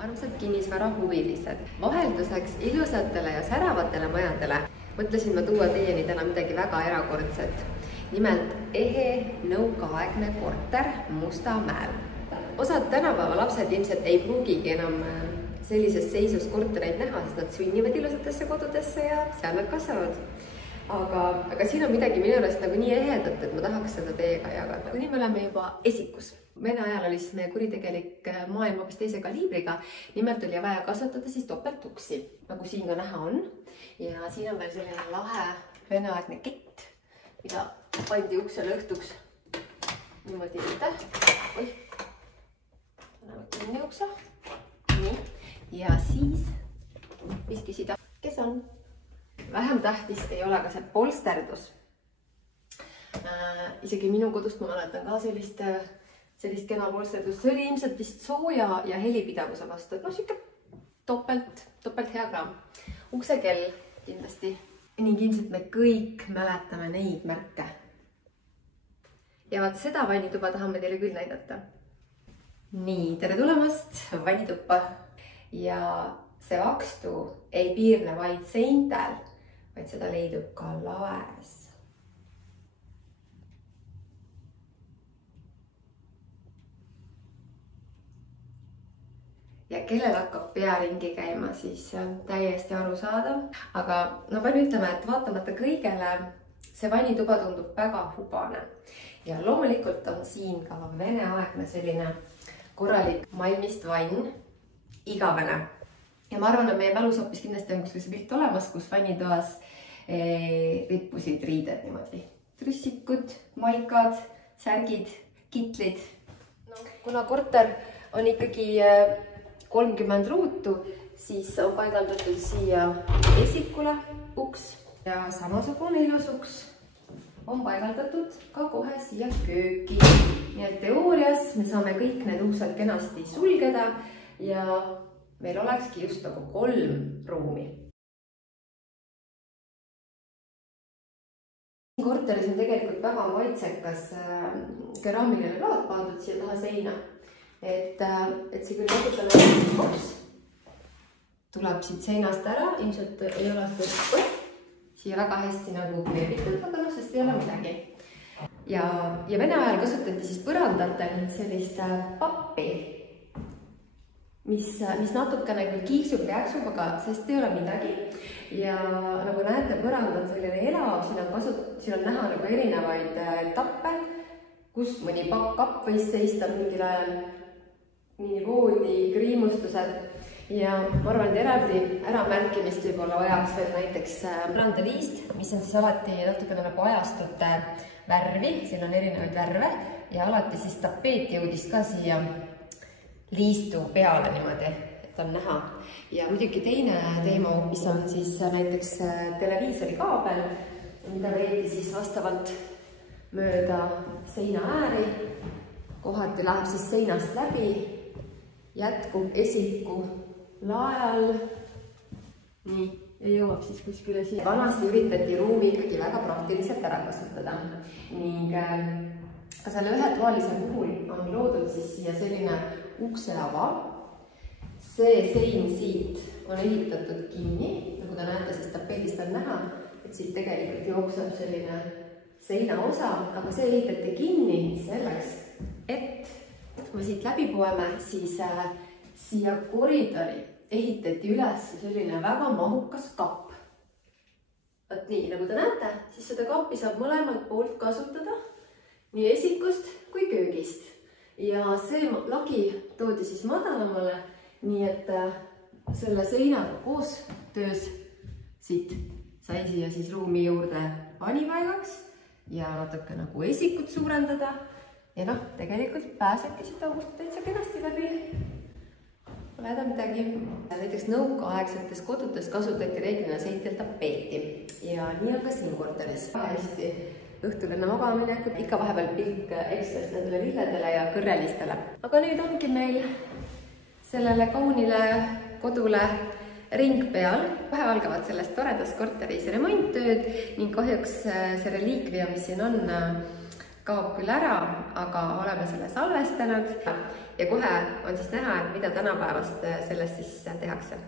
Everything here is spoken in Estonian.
armsad kinnisvarahuvilised. Vahelduseks ilusatele ja säravatele majadele mõtlesin ma tuua teieni täna midagi väga erakordset. Nimelt ehe nõukaaegne korter Mustamäel. Osad tänapäeva lapsed ilmselt ei pruugigi enam sellises seisus kortereid näha, sest nad sünnivad ilusatesse kodudesse ja seal nad kasvavad. Aga siin on midagi minu arust nagu nii ehedat, et ma tahaks seda teiega jagada. Kuni me oleme juba esikus. Vene ajal oli siis meie kuritegelik maailm hoopis teise kaliibriga. Nimelt oli vaja kasvatada siis topeltuksi, nagu siin ka näha on. Ja siin on veel selline lahe veneaegne kett, mida pandi uksele õhtuks niimoodi ette. Oih, paneme kinni ukse. Nii. Ja siis viskisid, kes on? Vähem tähtis ei ole ka see polsterdus. Isegi minu kodust ma mäletan ka sellist kena polsterdust. See oli ilmselt vist sooja ja helipidavuse vastu. No siuke topelt hea kraam. Uksekell kindlasti. Ning ilmselt me kõik mäletame neid märke. Ja vaat seda vannituba tahame teile küll näidata. Nii, tere tulemast vannituppa. Ja see vakstu ei piirne vaid seintel, vaid seda leidub ka laes. Ja kellel hakkab pea ringi käima, siis täiesti arusaadav. Aga no pean ütlema, et vaatamata kõigele see vannituba tundub väga hubane. Ja loomulikult on siin ka veneaegne selline korralik malmist vann, igavene. Ja ma arvan, et meie mälusopis kindlasti on kuskil see pilt olemas, kus vannitoas rippusid riided niimoodi. Trüssikud, maikad, särgid, kitlid. No, kuna korter on ikkagi 30 ruutu, siis on paigaldatud siia esikule uks ja samasugune ilus uks on paigaldatud ka kohe siia kööki. Nii et teoorias me saame kõik need uksed kenasti sulgeda ja meil olekski just nagu 3 ruumi. Korteris on tegelikult väga maitsekas keraamiline plaat pandud siia taha seina. Et see küll natukene hops tuleb siit seinast ära, ilmselt ei ole siia väga hästi nagu kleebitud, aga sest ei ole midagi. Ja Vene ajal kasutati siis põrandatel sellist pappi, mis natukene küll kiiksub ja äksub, aga sest ei ole midagi. Ja nagu näete, põrand on selline elav, siin on näha nagu erinevaid etappe, kus mõni kapp võis seista mingil ajal, mini voodi, kriimustused. Ja ma arvan, et eraldi äramärkimist võib-olla vajaks veel näiteks põrandaliist, mis on siis alati natukene nagu ajastute värvi, siin on erinevaid värve ja alati siis tapeet jõudis ka siia liistu peale niimoodi, et on näha. Ja muidugi teine teema, mis on siis näiteks televiisori kaabel, mida veeti siis vastavalt mööda seina ääri, kohati läheb siis seinast läbi, jätkub esiku lael, nii, ja jõuab siis kuskile siia. Vanasti üritati ruumi ikkagi väga praktiliselt ära kasutada ning ka selle ühetoalise puhul on loodud siis siia selline ukseava. See sein siit on ehitatud kinni, nagu te näete, siis tapeedist on näha, et siit tegelikult jookseb selline seina osa, aga see ehitati kinni selleks, et kui me siit läbi poeme, siis siia koridori ehitati üles selline väga mahukas kapp. Võt nii, nagu te näete, siis seda kappi saab mõlemalt poolt kasutada, nii esikust kui köögist. Ja see lagi toodi siis madalamale, nii et selle seinaga koos töös siit sai siia siis ruumi juurde vanipaigaks ja natuke nagu esikut suurendada. Ja noh, tegelikult pääsebki siit august täitsa kenasti läbi. Pole häda midagi. Näiteks nõukaaegsetes kodudes kasutati reeglina seintel tapeeti ja nii on ka siin korteris. Hästi õhtul enne magamine ikka vahepeal pilk ekstras nendele lilledele ja kõrrelistele. Aga nüüd ongi meil sellele kaunile kodule ring peal. Kohe algavad sellest toredast korteris remonttööd ning kahjuks see reliikvia, mis siin on, kaob küll ära, aga oleme selle salvestanud ja kohe on siis näha, et mida tänapäevast sellest siis tehakse.